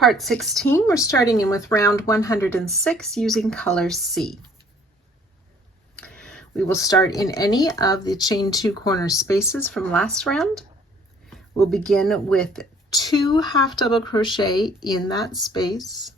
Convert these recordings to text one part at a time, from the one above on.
Part 16, we're starting in with round 106 using color C. We will start in any of the chain 2 corner spaces from last round. We'll begin with 2 half double crochet in that space.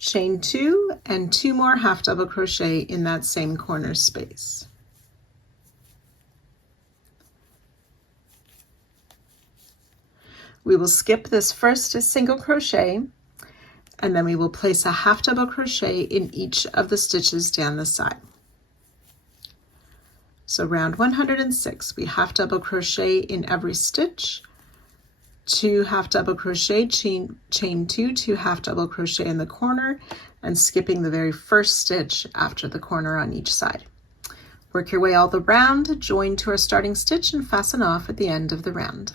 Chain 2 and 2 more half double crochet in that same corner space. We will skip this first single crochet, and then we will place a half double crochet in each of the stitches down the side. So round 106, we half double crochet in every stitch, 2 half double crochet, chain 2, 2 half double crochet in the corner, and skipping the very first stitch after the corner on each side. Work your way all the round, join to our starting stitch, and fasten off at the end of the round.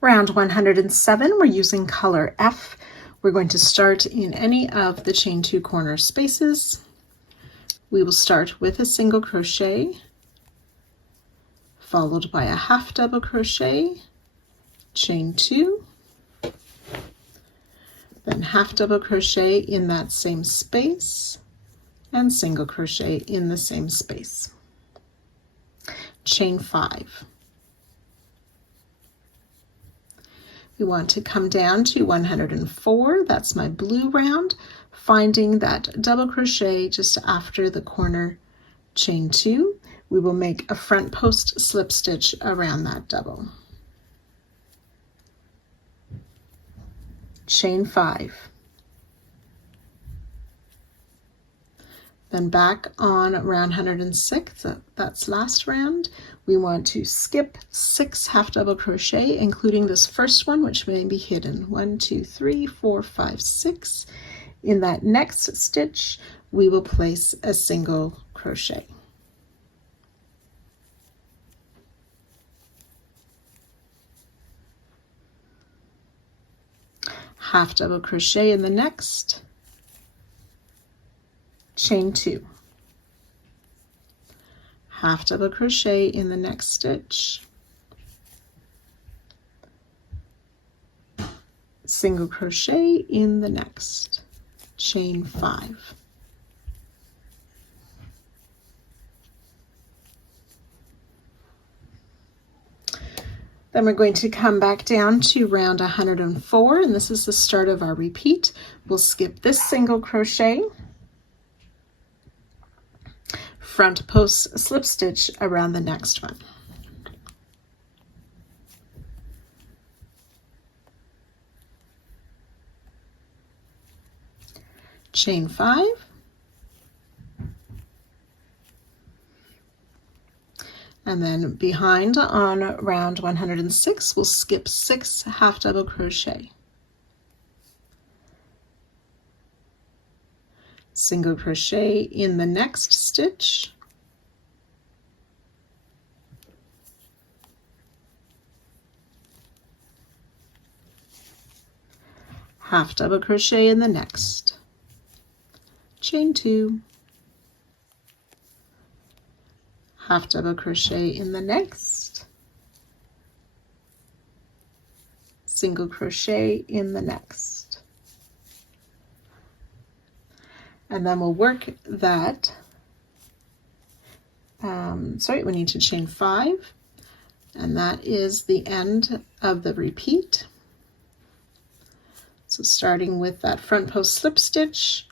Round 107, we're using color F. We're going to start in any of the chain 2 corner spaces. We will start with a single crochet, followed by a half double crochet, chain 2, then half double crochet in that same space, and single crochet in the same space. Chain 5. We want to come down to 104, that's my blue round, finding that double crochet just after the corner, chain 2. We will make a front post slip stitch around that double. Chain 5. Then back on round 106, that's last round, we want to skip 6 half double crochet, including this first one, which may be hidden. 1, 2, 3, 4, 5, 6. In that next stitch, we will place a single crochet. Half double crochet in the next, chain 2, half double crochet in the next stitch, single crochet in the next, chain 5. Then we're going to come back down to round 104, and this is the start of our repeat. We'll skip this single crochet, front post slip stitch around the next one. Chain 5. And then behind on round 106, we'll skip 6 half double crochet. Single crochet in the next stitch. Half double crochet in the next. Chain 2. Half double crochet in the next, single crochet in the next, and then we'll work that, we need to chain 5, and that is the end of the repeat. So starting with that front post slip stitch,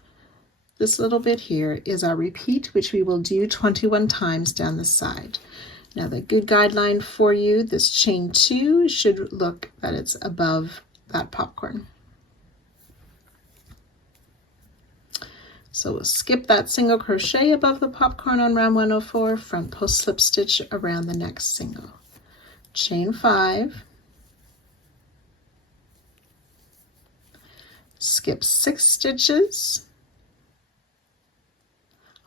this little bit here is our repeat, which we will do 21 times down the side. Now the good guideline for you, this chain 2 should look that it's above that popcorn. So we'll skip that single crochet above the popcorn on round 104, front post slip stitch around the next single. Chain 5, skip 6 stitches,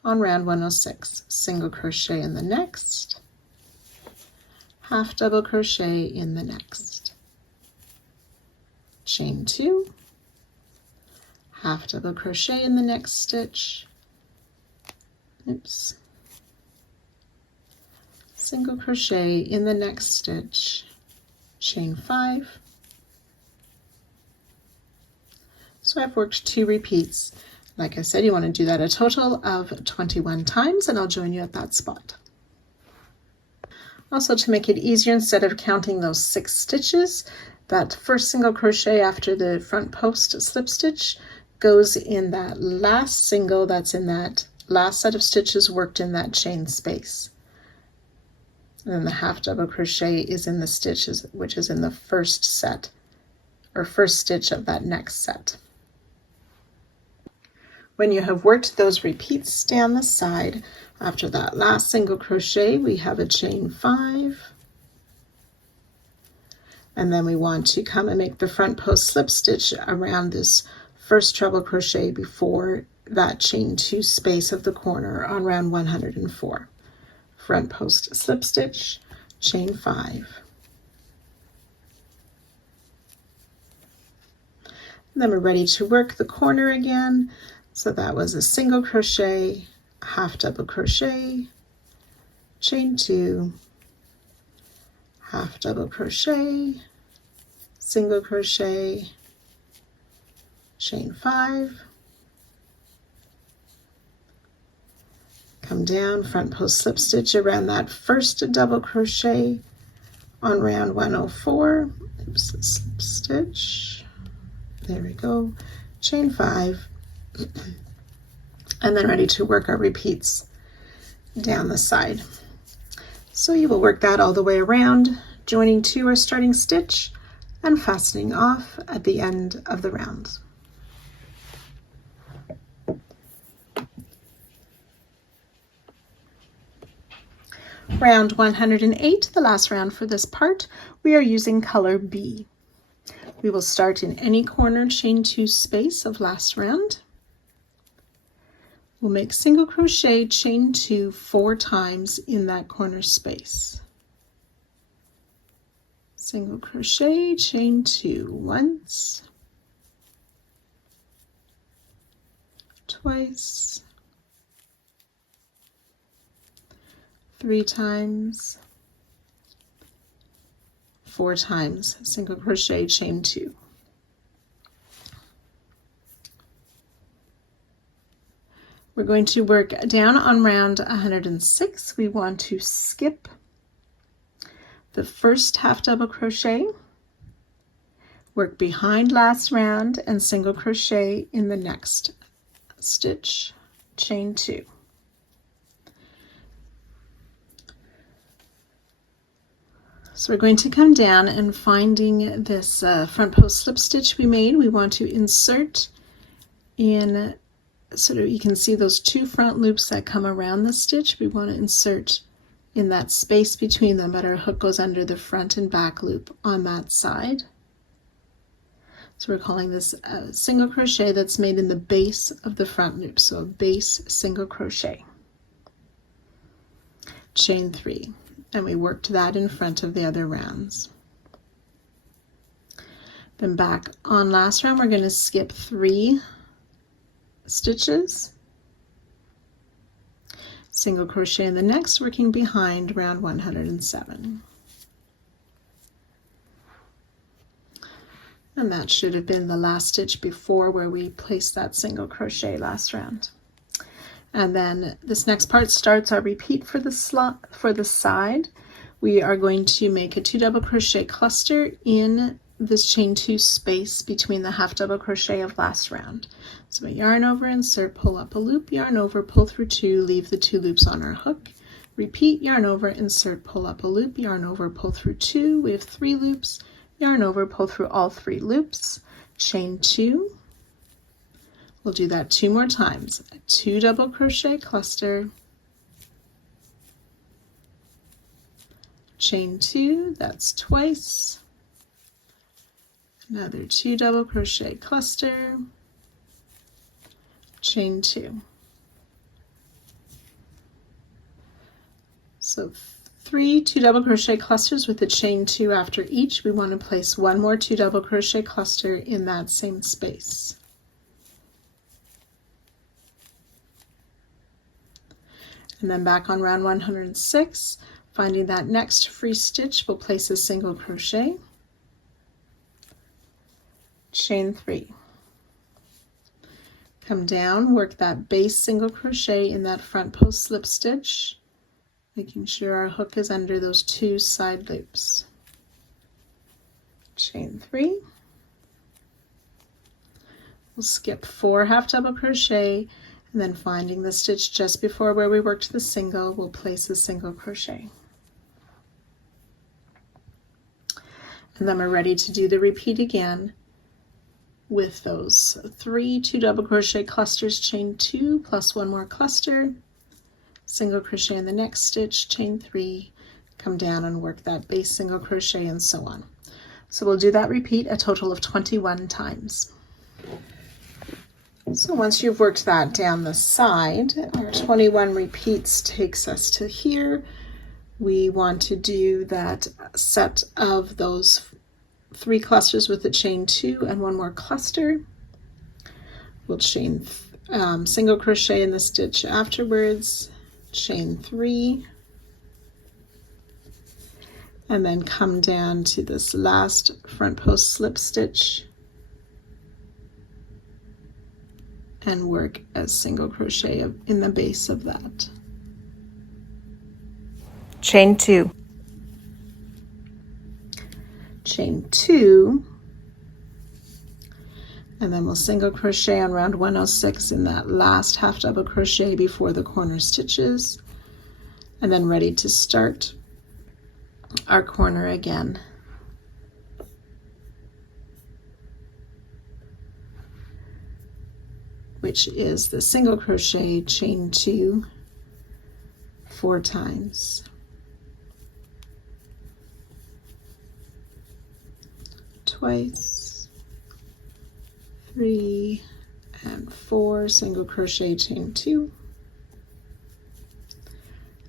on round 106, single crochet in the next, half double crochet in the next, chain 2, half double crochet in the next stitch, oops, single crochet in the next stitch, chain 5. So I've worked 2 repeats. Like I said, you want to do that a total of 21 times, and I'll join you at that spot. Also, to make it easier, instead of counting those 6 stitches, that first single crochet after the front post slip stitch goes in that last single that's in that last set of stitches worked in that chain space. And then the half double crochet is in the stitches, which is in the first set or first stitch of that next set. When you have worked those repeats down the side, after that last single crochet, we have a chain 5. And then we want to come and make the front post slip stitch around this first treble crochet before that chain 2 space of the corner on round 104. Front post slip stitch, chain 5. And then we're ready to work the corner again. So that was a single crochet, half double crochet, chain 2, half double crochet, single crochet, chain 5, come down, front post slip stitch around that first double crochet on round 104, oops, slip stitch, there we go, chain 5, and then ready to work our repeats down the side. So you will work that all the way around, joining to our starting stitch and fastening off at the end of the round. Round 108, the last round for this part, we are using color B. We will start in any corner chain 2 space of last round. We'll make single crochet, chain 2 4 times in that corner space. Single crochet, chain 2 once, twice, 3 times, 4 times, single crochet, chain 2. We're going to work down on round 106. We want to skip the first half double crochet, work behind last round, and single crochet in the next stitch, chain 2. So we're going to come down, and finding this front post slip stitch we made, we want to insert in, so that you can see those 2 front loops that come around the stitch. We want to insert in that space between them, but our hook goes under the front and back loop on that side. So we're calling this a single crochet that's made in the base of the front loop, so a base single crochet, chain 3, and we worked that in front of the other rounds. Then back on last round, we're going to skip 3 stitches, single crochet in the next, working behind round 107. And that should have been the last stitch before where we placed that single crochet last round. And then this next part starts our repeat for the side. We are going to make a 2 double crochet cluster in this chain 2 space between the half double crochet of last round. So a yarn over, insert, pull up a loop, yarn over, pull through 2, leave the 2 loops on our hook, repeat, yarn over, insert, pull up a loop, yarn over, pull through 2, we have 3 loops, yarn over, pull through all 3 loops, chain 2. We'll do that 2 more times, a 2 double crochet cluster, chain 2, that's twice, another 2 double crochet cluster, chain 2. So 3 2 double crochet clusters with a chain 2 after each. We want to place 1 more 2 double crochet cluster in that same space. And then back on round 106, finding that next free stitch, we'll place a single crochet, chain 3. Come down, work that base single crochet in that front post slip stitch, making sure our hook is under those 2 side loops. Chain 3. We'll skip 4 half double crochet, and then finding the stitch just before where we worked the single, we'll place a single crochet. And then we're ready to do the repeat again with those 3 2 double crochet clusters, chain 2 plus 1 more cluster, single crochet in the next stitch, chain 3, come down and work that base single crochet, and so on. So we'll do that repeat a total of 21 times. So once you've worked that down the side, our 21 repeats takes us to here. We want to do that set of those 3 clusters with the chain 2 and 1 more cluster. We'll chain single crochet in the stitch afterwards, chain 3, and then come down to this last front post slip stitch and work a single crochet in the base of that. Chain 2. Chain 2, and then we'll single crochet on round 106 in that last half double crochet before the corner stitches, and then ready to start our corner again. Which is the single crochet, chain 2 4 times. Twice, 3 and 4, single crochet, chain 2,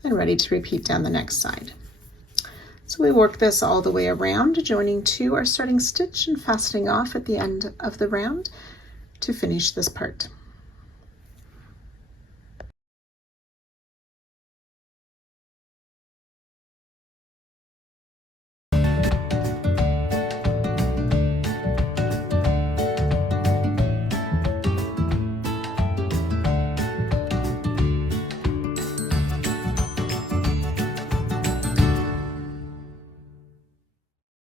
and ready to repeat down the next side. So we work this all the way around, joining 2 our starting stitch and fastening off at the end of the round to finish this part.